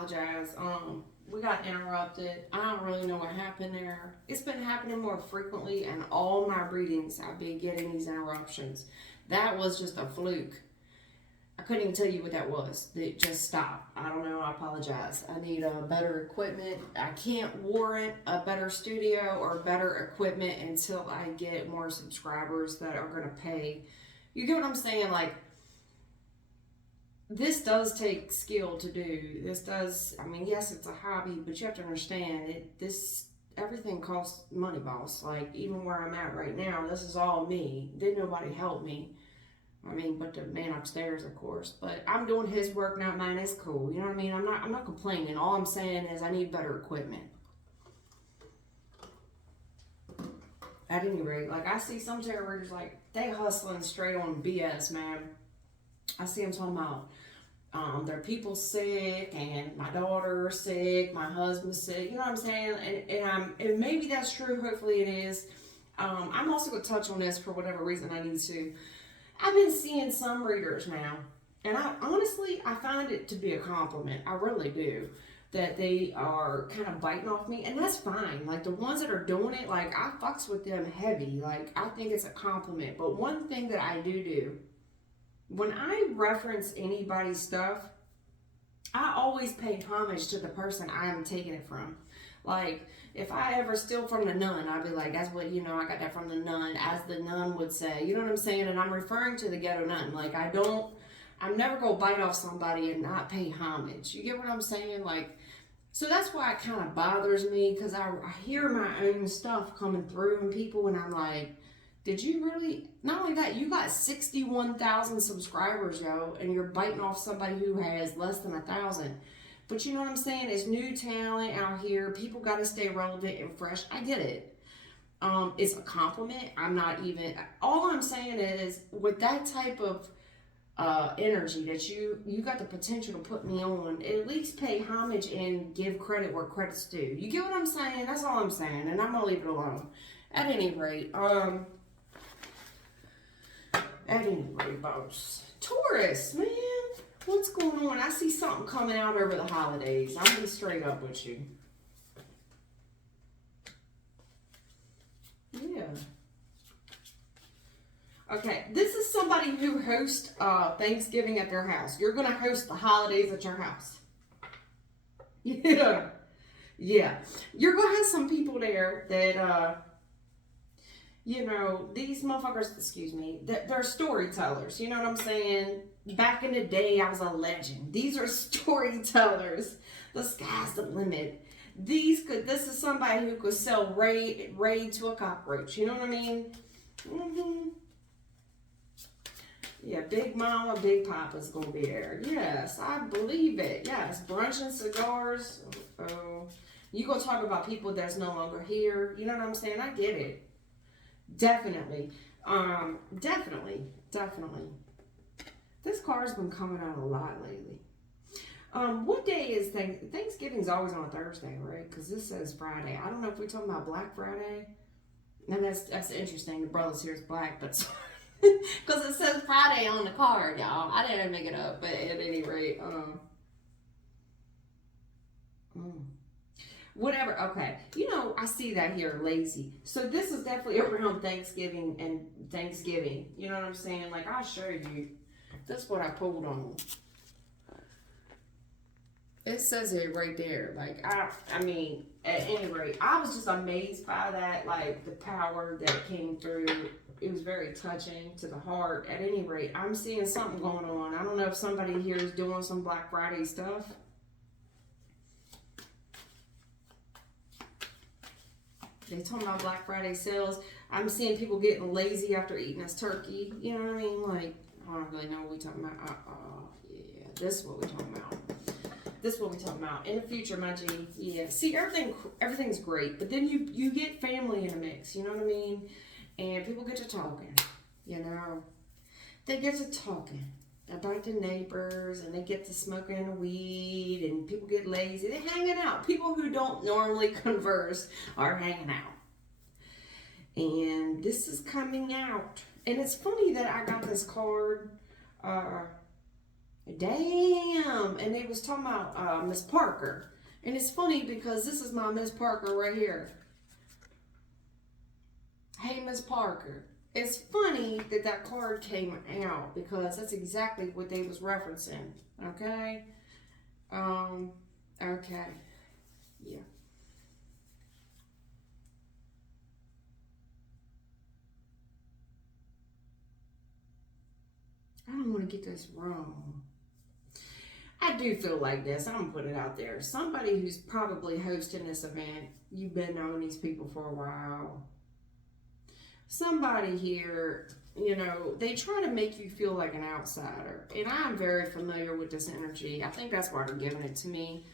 apologize. We got interrupted. I don't really know what happened there. It's been happening more frequently, and all my readings I've been getting these interruptions. That was just a fluke. I couldn't even tell you what that was. It just stopped. I don't know. I apologize. I need better equipment. I can't warrant a better studio or better equipment until I get more subscribers that are going to pay. You get what I'm saying? Like, this does take skill to do. This does, I mean, yes, it's a hobby, but you have to understand everything costs money, boss. Like, even where I'm at right now, this is all me. Didn't nobody help me. I mean, but the man upstairs, of course. But I'm doing his work, not mine. It's cool. You know what I mean? I'm not complaining. All I'm saying is I need better equipment. At any rate, like, I see some terrorists, like, they hustling straight on BS, man. I see them talking about their people sick, and my daughter sick, my husband's sick. You know what I'm saying? And maybe that's true. Hopefully it is. I'm also going to touch on this for whatever reason I need to. I've been seeing some readers now, and I find it to be a compliment. I really do. That they are kind of biting off me, and that's fine. Like, the ones that are doing it, like, I fucks with them heavy. Like, I think it's a compliment. But one thing that I do, when I reference anybody's stuff, I always pay homage to the person I'm taking it from. Like, if I ever steal from the nun, I'd be like, that's what, I got that from the nun, as the nun would say. You know what I'm saying? And I'm referring to the ghetto nun. Like, I'm never going to bite off somebody and not pay homage. You get what I'm saying? Like, so that's why it kind of bothers me, because I hear my own stuff coming through and people, and I'm like, did you really? Not only that, you got 61,000 subscribers, yo, and you're biting off somebody who has less than 1,000. But you know what I'm saying? It's new talent out here. People got to stay relevant and fresh. I get it. It's a compliment. I'm not even. All I'm saying is, with that type of energy that you got the potential to put me on, at least pay homage and give credit where credit's due. You get what I'm saying? That's all I'm saying, and I'm gonna leave it alone. At any rate, boss. Taurus, man. What's going on? I see something coming out over the holidays. I'm gonna be straight up with you. Yeah. Okay, this is somebody who hosts Thanksgiving at their house. You're gonna host the holidays at your house. Yeah. Yeah. You're gonna have some people there that these motherfuckers, excuse me, they're storytellers. You know what I'm saying? Back in the day, I was a legend. These are storytellers. The sky's the limit. This is somebody who could sell raid to a cockroach. You know what I mean? Mm-hmm. Yeah, Big Mama, Big Papa's gonna be there. Yes, I believe it. Yes, brunch and cigars. Oh, you gonna talk about people that's no longer here. You know what I'm saying? I get it. Definitely. Definitely. This card's been coming out a lot lately. What day is Thanksgiving's always on a Thursday, right? Because this says Friday. I don't know if we're talking about Black Friday. And that's interesting. The brothers here is black, but because it says Friday on the card, y'all. I didn't make it up, but at any rate, whatever. Okay, I see that here, lazy. So this is definitely around Thanksgiving. You know what I'm saying? Like, I'll show you. That's what I pulled on. It says it right there. Like, I mean, at any rate, I was just amazed by that, like, the power that came through. It was very touching to the heart. At any rate, I'm seeing something going on. I don't know if somebody here is doing some Black Friday stuff. They talking about Black Friday sales. I'm seeing people getting lazy after eating this turkey. You know what I mean? Like, I don't really know what we're talking about. Yeah, this is what we're talking about. In the future, my G. Yeah. See, everything's great, but then you get family in the mix. You know what I mean? And people get to talking. They get to talking about the neighbors, and they get to smoking the weed, and people get lazy. They're hanging out. People who don't normally converse are hanging out. And this is coming out. And it's funny that I got this card Damn. And they was talking about Miss Parker. And it's funny because this is my Miss Parker right here. Hey, Miss Parker. It's funny that that card came out because that's exactly what they was referencing. Okay? Okay. Yeah. I don't want to get this wrong. I do feel like this. I'm gonna put it out there. Somebody who's probably hosting this event, you've been knowing these people for a while. Somebody here, you know, they try to make you feel like an outsider. And I'm very familiar with this energy. I think that's why they're giving it to me.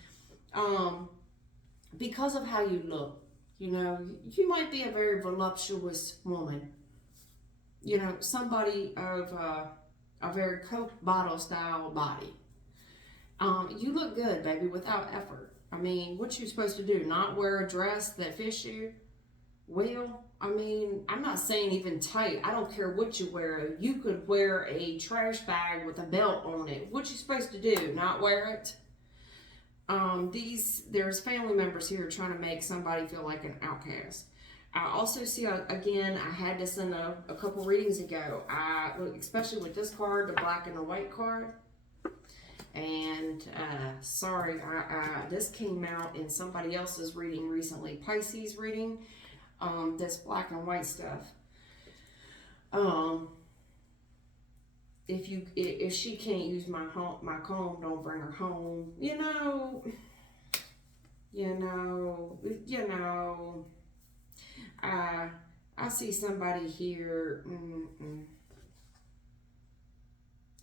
Because of how you look. You know, you might be a very voluptuous woman. You know, somebody of a very Coke bottle style body. You look good, baby, without effort. I mean, what you supposed to do? Not wear a dress that fits you? Well, I mean, I'm not saying even tight. I don't care what you wear. You could wear a trash bag with a belt on it. What you supposed to do? Not wear it? There's family members here trying to make somebody feel like an outcast. I also see, again, I had this in a couple readings ago. Especially with this card, the black and the white card. And sorry, this came out in somebody else's reading recently, Pisces reading. This black and white stuff. If she can't use my comb, don't bring her home. You know. I see somebody here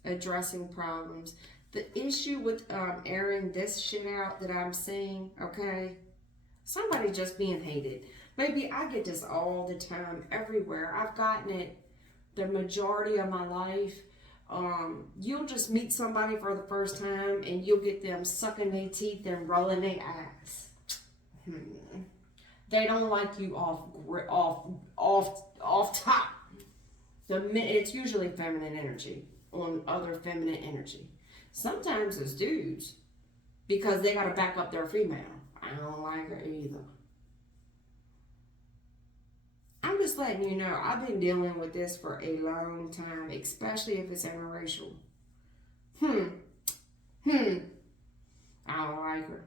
addressing problems. The issue with airing this shit out that I'm seeing, okay? Somebody just being hated. Maybe I get this all the time, everywhere. I've gotten it the majority of my life. You'll just meet somebody for the first time and you'll get them sucking their teeth and rolling their eyes. They don't like you off top. It's usually feminine energy on other feminine energy. Sometimes it's dudes because they got to back up their female. I don't like her either. I'm just letting you know, I've been dealing with this for a long time, especially if it's interracial. I don't like her.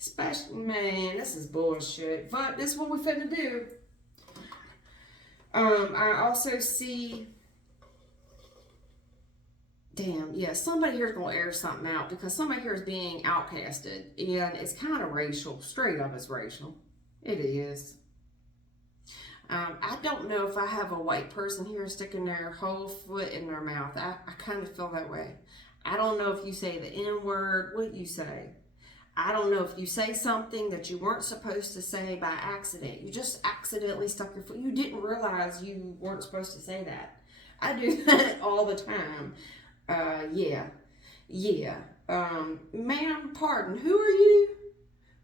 Especially, man, this is bullshit. But this is what we finna do. I also see, damn, yeah, somebody here is gonna air something out because somebody here is being outcasted, and it's kind of racial. Straight up, it's racial. It is. I don't know if I have a white person here sticking their whole foot in their mouth. I kind of feel that way. I don't know if you say the N word. What you say? I don't know if you say something that you weren't supposed to say by accident. You just accidentally stuck your foot. You didn't realize you weren't supposed to say that. I do that all the time. Yeah. Ma'am, pardon. Who are you?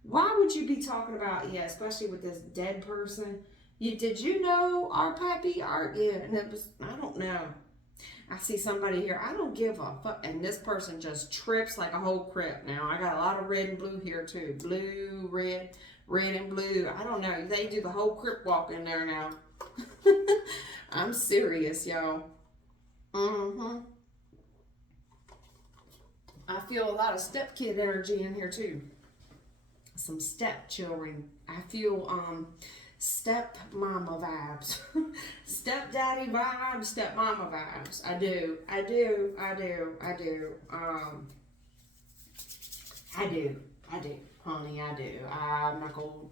Why would you be talking about, especially with this dead person? Did you know our pappy? And it was, I don't know. I see somebody here, I don't give a fuck. And this person just trips like a whole crip now. I got a lot of red and blue here too. Blue, red and blue. I don't know. They do the whole crip walk in there now. I'm serious, y'all. I feel a lot of stepkid energy in here too. Some step children. I feel step mama vibes. Step daddy vibes, step mama vibes. I do. Honey, I do. I'm not gonna.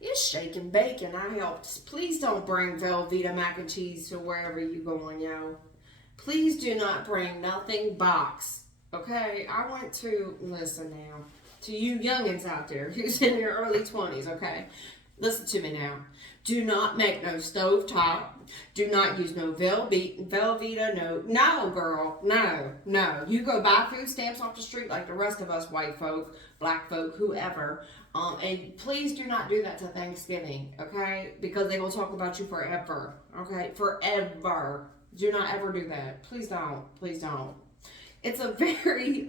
It's shake and bake, and I helped. Please don't bring Velveeta mac and cheese to wherever you going, yo. Please do not bring nothing box. Okay? I went to, listen now, to you youngins out there who's in your early 20s, okay? Listen to me now. Do not make no stovetop. Do not use no Velveeta. No, girl. No. You go buy food stamps off the street like the rest of us white folk, black folk, whoever. And please do not do that to Thanksgiving, okay? Because they will talk about you forever, okay? Forever. Do not ever do that. Please don't. it's a very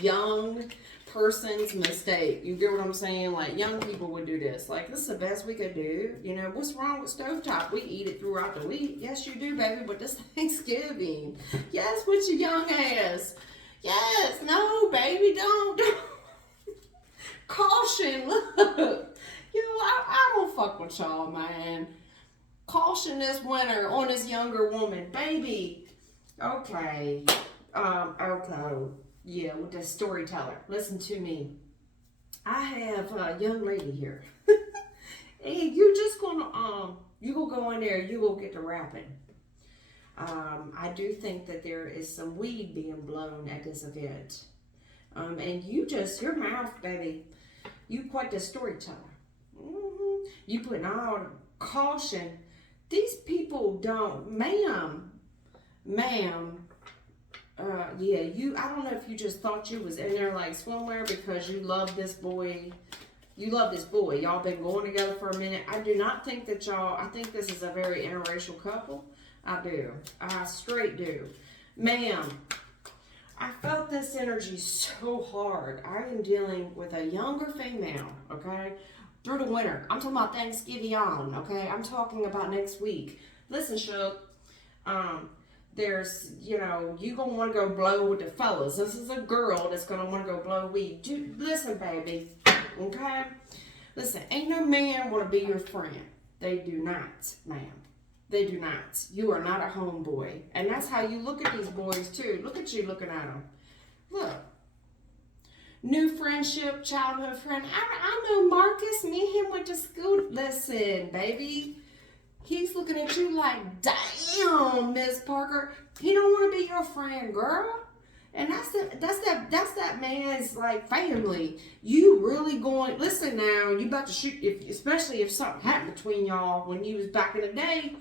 young person's mistake. You get what I'm saying? Like, young people would do this. Like, this is the best we could do. You know, what's wrong with stovetop? We eat it throughout the week. Yes, you do, baby, but this Thanksgiving. Yes, with your young ass. Yes, no, baby, don't. Caution, look. I don't fuck with y'all, man. Caution this winter on this younger woman. Baby, okay. Okay. Yeah, with the storyteller. Listen to me. I have a young lady here. And you're just gonna you gonna go in there, you gonna get to rapping. I do think that there is some weed being blown at this event. And your mouth, baby, you quite the storyteller. You putting all caution. These people don't, ma'am, yeah, I don't know if you just thought you was in there like swimwear because you love this boy. You love this boy. Y'all been going together for a minute. I do not think that I think this is a very interracial couple. I do. I straight do. Ma'am, I felt this energy so hard. I am dealing with a younger female, okay? Through the winter. I'm talking about Thanksgiving on, okay? I'm talking about next week. Listen, Shook. There's, you gonna want to go blow with the fellas. This is a girl that's gonna want to go blow weed. Dude, listen, baby, okay? Listen, ain't no man want to be your friend. They do not, ma'am. They do not. You are not a homeboy. And that's how you look at these boys, too. Look at you looking at them. Look. New friendship, childhood friend. I know Marcus. Me and him went to school. Listen, baby. He's looking at you like, damn, Miss Parker. He don't want to be your friend, girl. And that's that man's like family. You really going, listen now, you about to shoot, especially if something happened between y'all when you was back in the day.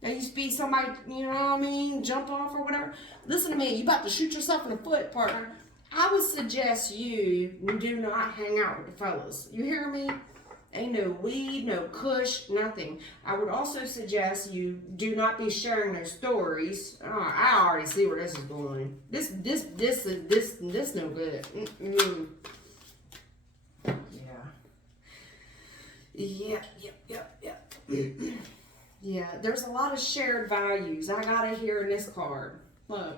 There used to be somebody, you know what I mean, jump off or whatever. Listen to me, you about to shoot yourself in the foot, partner. I would suggest you do not hang out with the fellas. You hear me? Ain't no weed, no kush, nothing. I would also suggest you do not be sharing their stories. Oh, I already see where this is going. This no good. Yeah. Yep. Yeah, there's a lot of shared values. I got it here in this card. Look,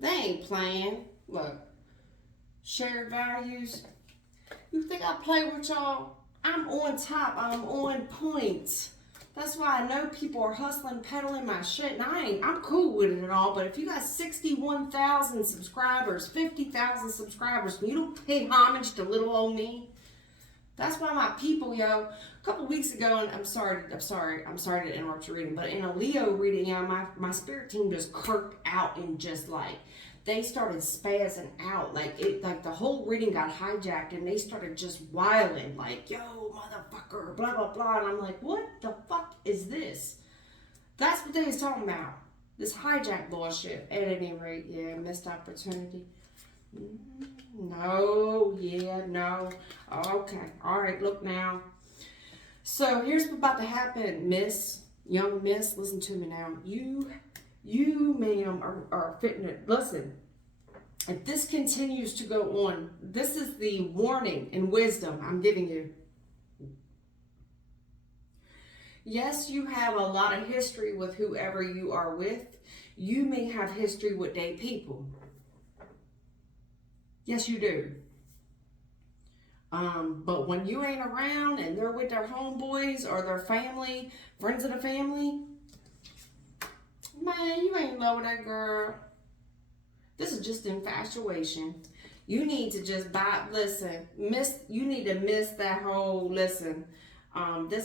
they ain't playing. Look, shared values. You think I play with y'all? I'm on top. I'm on point. That's why I know people are hustling, peddling my shit, and I'm cool with it and all, but if you got 61,000 subscribers, 50,000 subscribers, and you don't pay homage to little old me, that's why my people, yo, a couple weeks ago, and I'm sorry to interrupt your reading, but in a Leo reading, my spirit team just kirked out and just like, they started spazzing out, like the whole reading got hijacked, and they started just wilding, like, yo, motherfucker, blah, blah, blah, and I'm like, what the fuck is this? That's what they was talking about, this hijack bullshit. At any rate, yeah, missed opportunity. No, okay, all right, look now. So here's what's about to happen, young miss, listen to me now. You, ma'am, are fitting it. Listen, if this continues to go on, this is the warning and wisdom I'm giving you. Yes, you have a lot of history with whoever you are with. You may have history with they people. Yes, you do. But when you ain't around and they're with their homeboys or their family, friends of the family, man, you ain't low that girl. This is just infatuation. You need to just you need to miss that whole, this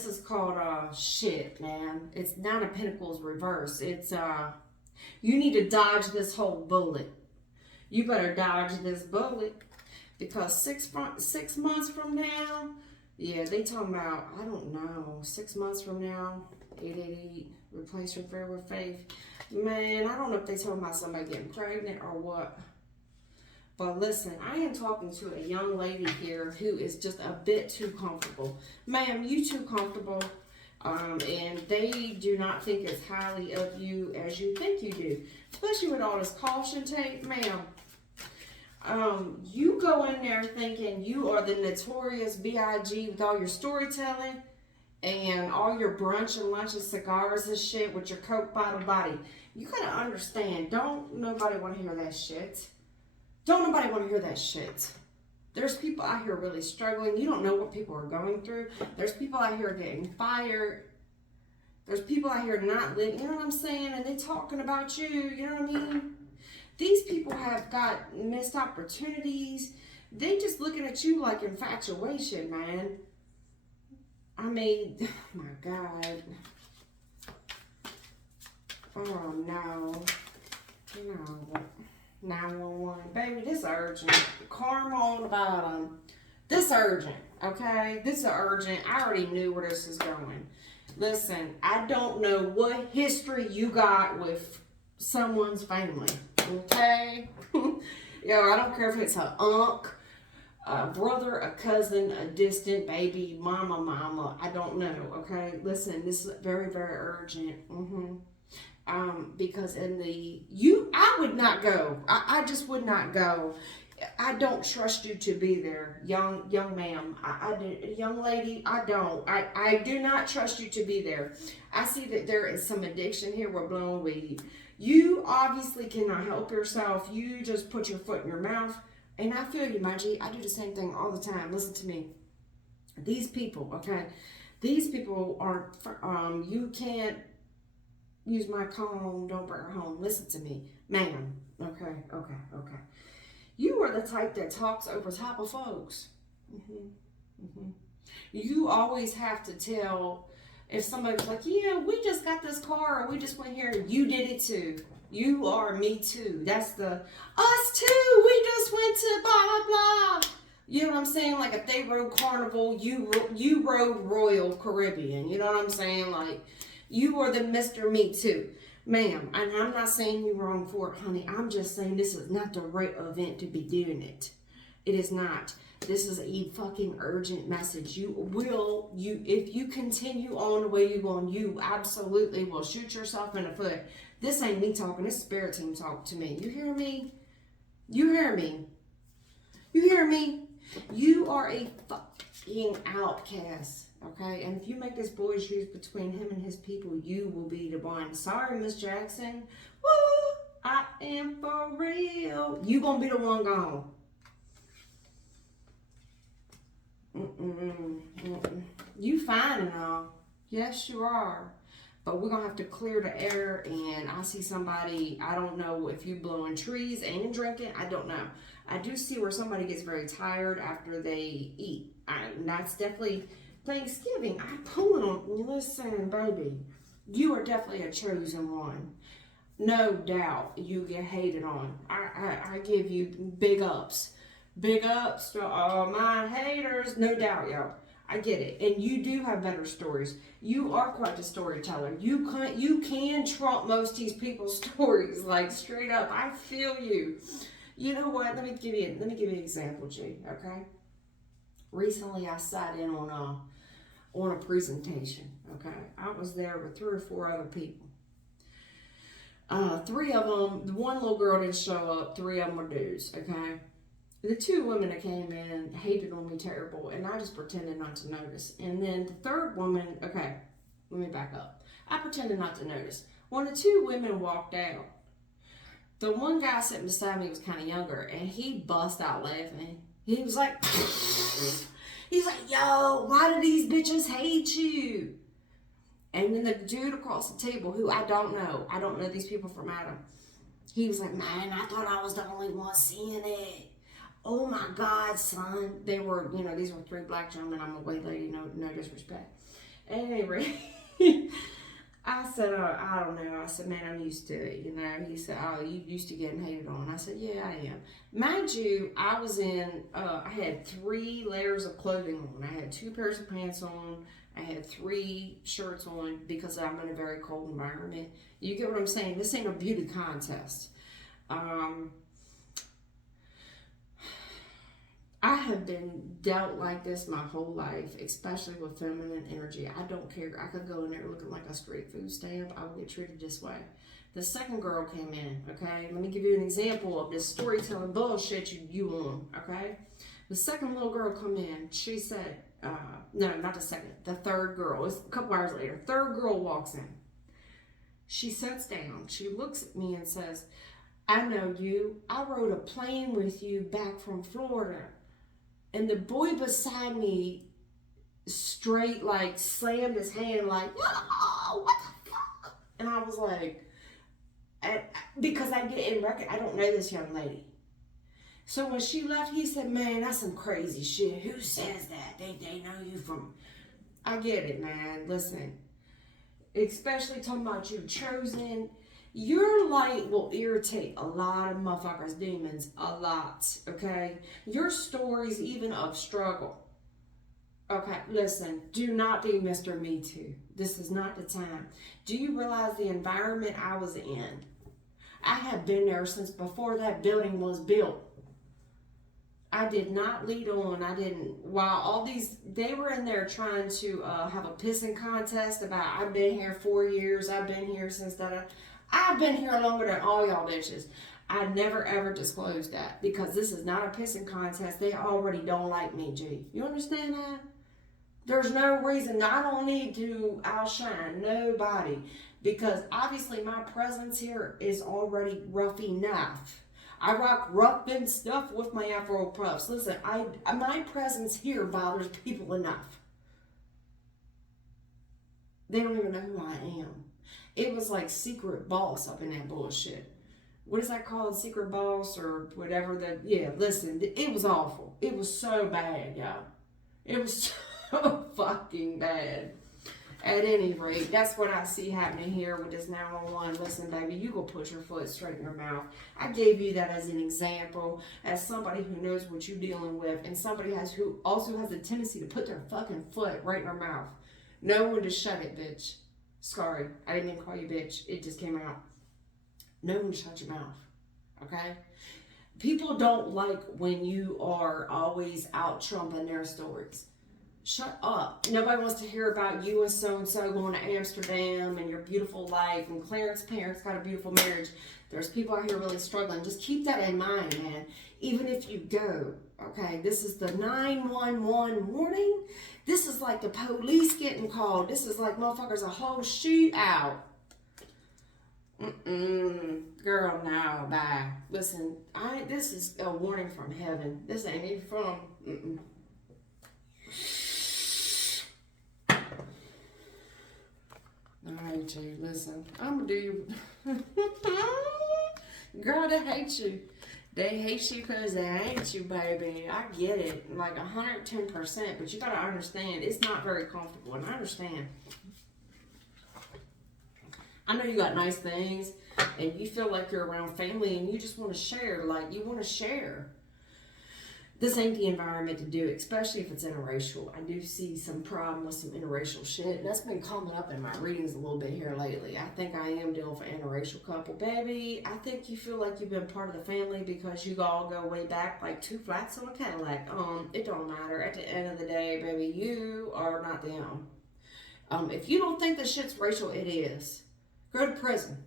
is called, shit, man. It's Nine of Pentacles reverse. It's, you need to dodge this whole bullet. You better dodge this bullet because 6 months from now, yeah, they talking about, I don't know, 6 months from now, 888, replace your fear with faith. Man, I don't know if they talking about somebody getting pregnant or what. But listen, I am talking to a young lady here who is just a bit too comfortable. Ma'am, you too comfortable. And they do not think as highly of you as you think you do. Especially with all this caution tape, ma'am. You go in there thinking you are the notorious B.I.G. with all your storytelling and all your brunch and lunch and cigars and shit with your Coke bottle body. You gotta understand, don't nobody want to hear that shit. Don't nobody want to hear that shit. There's people out here really struggling. You don't know what people are going through. There's people out here getting fired. There's people out here not living, you know what I'm saying? And they talking about you, you know what I mean? These people have got missed opportunities. They just looking at you like infatuation, man. I mean, oh my God. Oh no. No. 911. Baby, this urgent. Karma on the bottom. This urgent, okay? This is urgent. I already knew where this is going. Listen, I don't know what history you got with someone's family, okay? Yo, I don't care if it's an uncle, a brother, a cousin, a distant baby, mama, I don't know, okay? Listen, this is very, very urgent. Because I would not go. I just would not go. I don't trust you to be there, young ma'am. Young lady, I don't. I do not trust you to be there. I see that there is some addiction here with blowing weed. You obviously cannot help yourself. You just put your foot in your mouth. And I feel you, my G. I do the same thing all the time. Listen to me. These people, okay? These people are, you can't use my cologne, don't bring her home. Listen to me. Ma'am. Okay. You are the type that talks over top of folks. You always have to tell, if somebody's like, yeah, we just got this car, or we just went here, you did it too. You are me too. That's the, us too, we just went to blah, blah, blah. You know what I'm saying? Like if they rode Carnival, you rode Royal Caribbean. You know what I'm saying? Like, you are the Mr. Me Too. Ma'am, and I'm not saying you're wrong for it, honey. I'm just saying this is not the right event to be doing it. It is not. This is a fucking urgent message. If you continue on the way you're going, you absolutely will shoot yourself in the foot. This ain't me talking. This spirit team talk to me. You hear me? You hear me? You hear me? You are a fucking outcast. Okay, and if you make this boy choose between him and his people, you will be the one. Sorry, Miss Jackson. Woo! I am for real. You gonna be the one gone. You fine and all. Yes, you are. But we're gonna have to clear the air. And I see somebody. I don't know if you blowing trees and drinking. I don't know. I do see where somebody gets very tired after they eat. And that's definitely Thanksgiving. I'm pulling on. Listen, baby, you are definitely a chosen one. No doubt you get hated on. I give you big ups. Big ups to all my haters. No doubt, y'all. I get it. And you do have better stories. You are quite the storyteller. You can trump most of these people's stories. Like straight up. I feel you. You know what? Let me give you an example, G, okay? Recently I sat in on a presentation, okay? I was there with 3 or 4 other people. 3 of them, the one little girl didn't show up, 3 of them were dudes, okay? The 2 women that came in hated on me terrible, and I just pretended not to notice. And then the 3rd woman, okay, let me back up. I pretended not to notice. When the 2 women walked out, the one guy sitting beside me was kind of younger, and he bust out laughing. He was like, he's like, yo, why do these bitches hate you? And then the dude across the table, who I don't know these people from Adam, he was like, man, I thought I was the only one seeing it. Oh my God, son. They were, these were 3 black gentlemen. I'm a white lady, no disrespect. Anyway, I said, I don't know. I said, man, I'm used to it, He said, oh, you used to getting hated on. I said, yeah, I am. Mind you, I was I had 3 layers of clothing on. I had 2 pairs of pants on. I had 3 shirts on because I'm in a very cold environment. You get what I'm saying? This ain't a beauty contest. I have been dealt like this my whole life, especially with feminine energy. I don't care. I could go in there looking like a straight food stamp. I will get treated this way. The second girl came in, okay? Let me give you an example of this storytelling bullshit you on, okay? The second little girl come in. She said, no, not the second. The third girl. It's a couple hours later. Third girl walks in. She sits down. She looks at me and says, I know you. I rode a plane with you back from Florida. And the boy beside me straight like slammed his hand like, oh, what the fuck? And I was like, because I didn't reckon, I don't know this young lady. So when she left, he said, man, that's some crazy shit. Who says that? They know you from... I get it, man. Listen. Especially talking about you chosen. Your light will irritate a lot of motherfuckers, demons. A lot. Okay? Your stories, even of struggle. Okay, listen. Do not be Mr. Me Too. This is not the time. Do you realize the environment I was in? I have been there since before that building was built. I did not lead on. I didn't. While all these, they were in there trying to have a pissing contest about, I've been here 4 years. I've been here since that. I've been here longer than all y'all bitches. I never ever disclosed that because this is not a pissing contest. They already don't like me, G. You understand that? There's no reason. I don't need to outshine nobody because obviously my presence here is already rough enough. I rock rough and stuff with my Afro puffs. Listen, my presence here bothers people enough. They don't even know who I am. It was like secret boss up in that bullshit. What is that called? Secret boss or whatever. Yeah, listen, it was awful. It was so bad, y'all. It was so fucking bad. At any rate, that's what I see happening here with this 911. Listen, baby, you go push your foot straight in your mouth. I gave you that as an example, as somebody who knows what you're dealing with, and somebody who also has a tendency to put their fucking foot right in their mouth. Know when to shut it, bitch. Sorry, I didn't mean to call you bitch. It just came out. Know when to shut your mouth, okay? People don't like when you are always out trumping their stories. Shut up. Nobody wants to hear about you and so-and-so going to Amsterdam and your beautiful life and Clarence's parents got a beautiful marriage. There's people out here really struggling. Just keep that in mind, man. Even if you go, okay, this is the 911 warning. This is like the police getting called. This is like motherfuckers a whole shootout. Girl, no, bye. Listen, this is a warning from heaven. This ain't even from, Alright, G, listen. I'm gonna do you. Girl, they hate you. They hate you because they ain't you, baby. I get it. Like 110%. But you gotta understand, it's not very comfortable. And I understand. I know you got nice things. And you feel like you're around family. And you just want to share. Like, you want to share. This ain't the environment to do it, especially if it's interracial. I do see some problem with some interracial shit. That's been coming up in my readings a little bit here lately. I think I am dealing with an interracial couple. Baby, I think you feel like you've been part of the family because you all go way back like 2 flats on a Cadillac. It don't matter. At the end of the day, baby, you are not them. If you don't think this shit's racial, it is. Go to prison.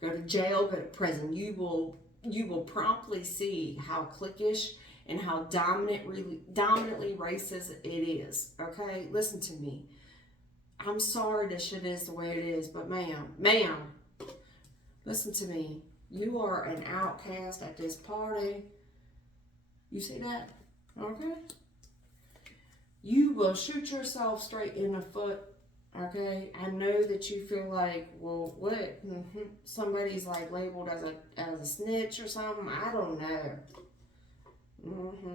Go to jail, go to prison. You will promptly see how cliquish and how dominantly racist it is. Okay, listen to me. I'm sorry this shit is the way it is, but ma'am, listen to me. You are an outcast at this party. You see that? Okay. You will shoot yourself straight in the foot. Okay, I know that you feel like, well, what? Somebody's like labeled as a snitch or something. I don't know.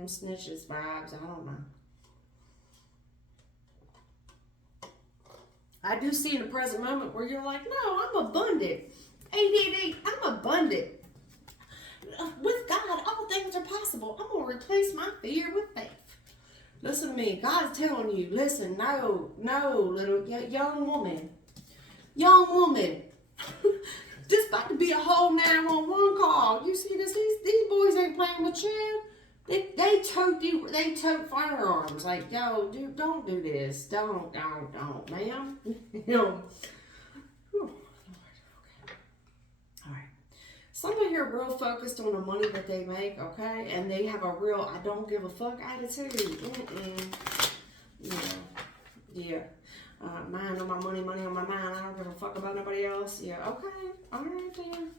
Snitches vibes. I don't know. I do see in the present moment where you're like, no, I'm abundant. ADD, I'm abundant. With God, all things are possible. I'm going to replace my fear with faith. Listen to me. God's telling you, listen, no, little young woman. This about to be a whole 911 call. You see this? These boys ain't playing with you. They tote firearms. Like, yo, dude, don't do this. Don't, ma'am. You know. Whew. All right. Somebody here real focused on the money that they make, okay? And they have a real I don't give a fuck attitude. Yeah. Mind on my money on my mind. I don't give a fuck about nobody else. Yeah, okay. All right, then.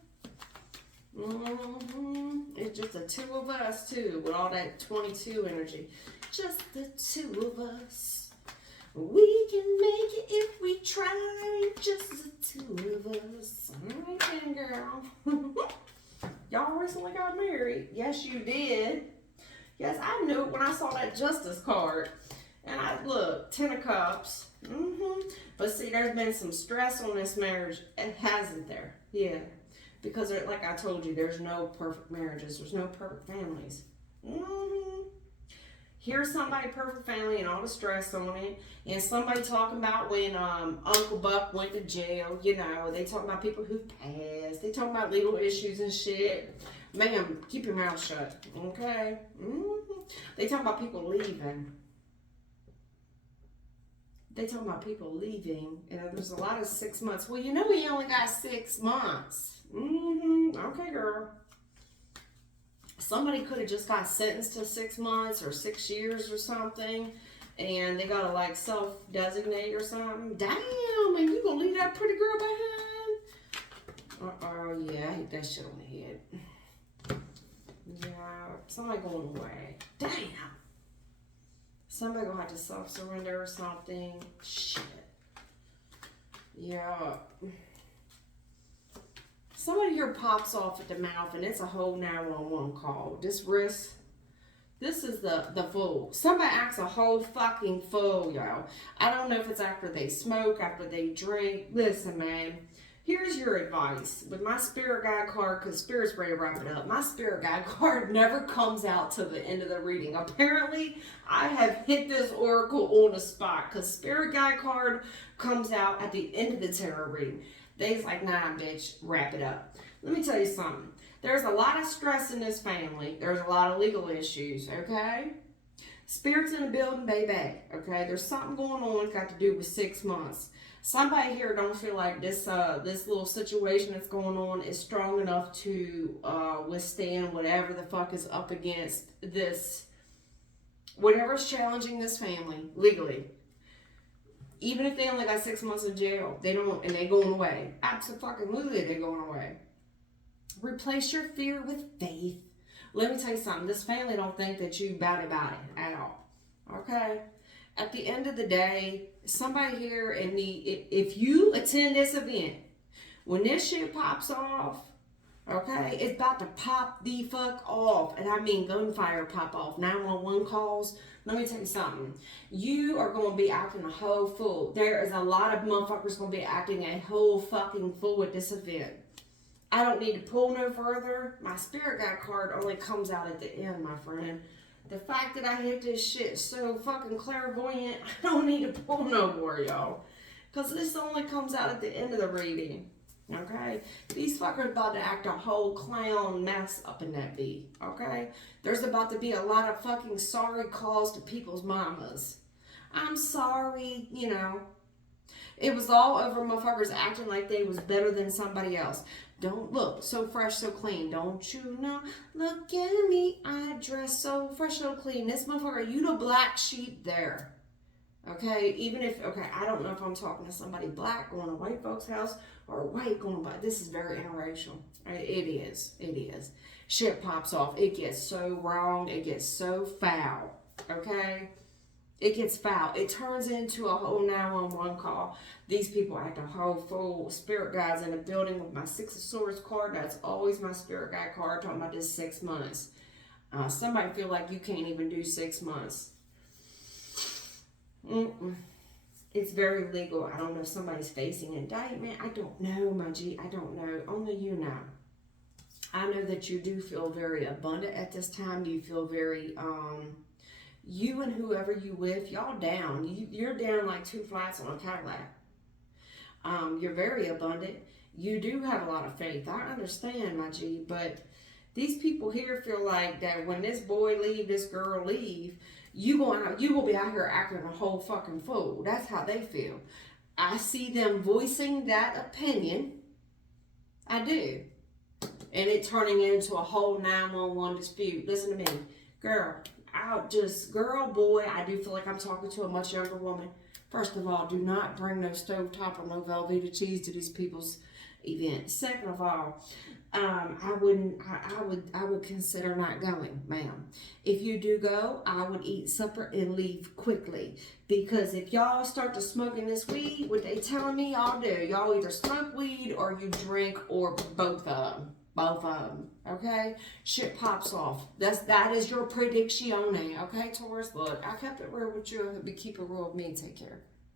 It's just the two of us, too, with all that 22 energy. Just the two of us. We can make it if we try. Just the two of us. All right, then, girl. Y'all recently got married. Yes, you did. Yes, I knew it when I saw that justice card. And I look, 10 of cups. But see, there's been some stress on this marriage. It hasn't there. Yeah. Because like I told you, there's no perfect marriages. There's no perfect families. Here's somebody perfect family and all the stress on it. And somebody talking about when Uncle Buck went to jail. You know, they talking about people who passed. They talking about legal issues and shit. Ma'am, keep your mouth shut. Okay? They talking about people leaving. They talking about people leaving. You know, there's a lot of 6 months. Well, you know he only got 6 months. Okay, girl. Somebody could have just got sentenced to 6 months or 6 years or something. And they got to like self-designate or something. Damn, and you gonna leave that pretty girl behind? Oh, yeah, I hit that shit on the head. Yeah, somebody going away. Damn. Somebody gonna have to self-surrender or something. Shit. Yeah. Somebody here pops off at the mouth and it's a whole 911 call. This is the fool. Somebody acts a whole fucking fool, y'all. I don't know if it's after they smoke, after they drink. Listen, man. Here's your advice. With my spirit guide card, because spirit's ready to wrap it up, my spirit guide card never comes out till the end of the reading. Apparently, I have hit this oracle on the spot, because spirit guide card comes out at the end of the tarot reading. They's like, nah, bitch, wrap it up. Let me tell you something. There's a lot of stress in this family. There's a lot of legal issues, okay? Spirit's in the building, baby, okay? There's something going on got to do with 6 months. Somebody here don't feel like this little situation that's going on is strong enough to withstand whatever the fuck is up against this, whatever's challenging this family legally. Even if they only got 6 months in jail, they going away. Absolutely, they're going away. Replace your fear with faith. Let me tell you something. This family don't think that you bad about it at all. Okay? At the end of the day, somebody here if you attend this event, when this shit pops off, okay, it's about to pop the fuck off. And I mean gunfire pop off, 911 calls. Let me tell you something. You are going to be acting a whole fool. There is a lot of motherfuckers going to be acting a whole fucking fool at this event. I don't need to pull no further. My spirit guide card only comes out at the end, my friend. The fact that I hit this shit so fucking clairvoyant, I don't need to pull no more, y'all. Because this only comes out at the end of the reading. Okay? These fuckers about to act a whole clown mess up in that beat. Okay? There's about to be a lot of fucking sorry calls to people's mamas. I'm sorry, you know. It was all over motherfuckers acting like they was better than somebody else. Don't look so fresh, so clean. Don't you know? Look at me. I dress so fresh, so clean. This motherfucker, you the black sheep there. Okay? Even if, I don't know if I'm talking to somebody black going to white folks' house or white going by. This is very interracial. It is. Shit pops off. It gets so wrong. It gets so foul. Okay? It gets foul. It turns into a whole 911 call. These people act a whole fool. Spirit guides in the building with my 6 of Swords card. That's always my spirit guide card talking about this 6 months. Somebody feel like you can't even do 6 months. It's very legal. I don't know if somebody's facing indictment. I don't know, my G. I don't know. Only you know. I know that you do feel very abundant at this time. You feel very... you and whoever you with, y'all down. You're down like 2 flats on a Cadillac. You're very abundant. You do have a lot of faith. I understand, my G, but These people here feel like that when this boy leave, this girl leave, you will be out here acting a whole fucking fool. That's how they feel. I see them voicing that opinion. I do. And it turning into a whole 911 dispute. Listen to me. Girl, boy, I do feel like I'm talking to a much younger woman. First of all, do not bring no stovetop or no Velveeta cheese to these people's events. Second of all, I would consider not going, ma'am. If you do go, I would eat supper and leave quickly. Because if y'all start to smoking this weed, what they telling me y'all do, y'all either smoke weed or you drink or both of them. Both of them, okay? Shit pops off. That is your prediction, okay, Taurus? Look, I kept it real with you. I hope you keep it real with me. Take care.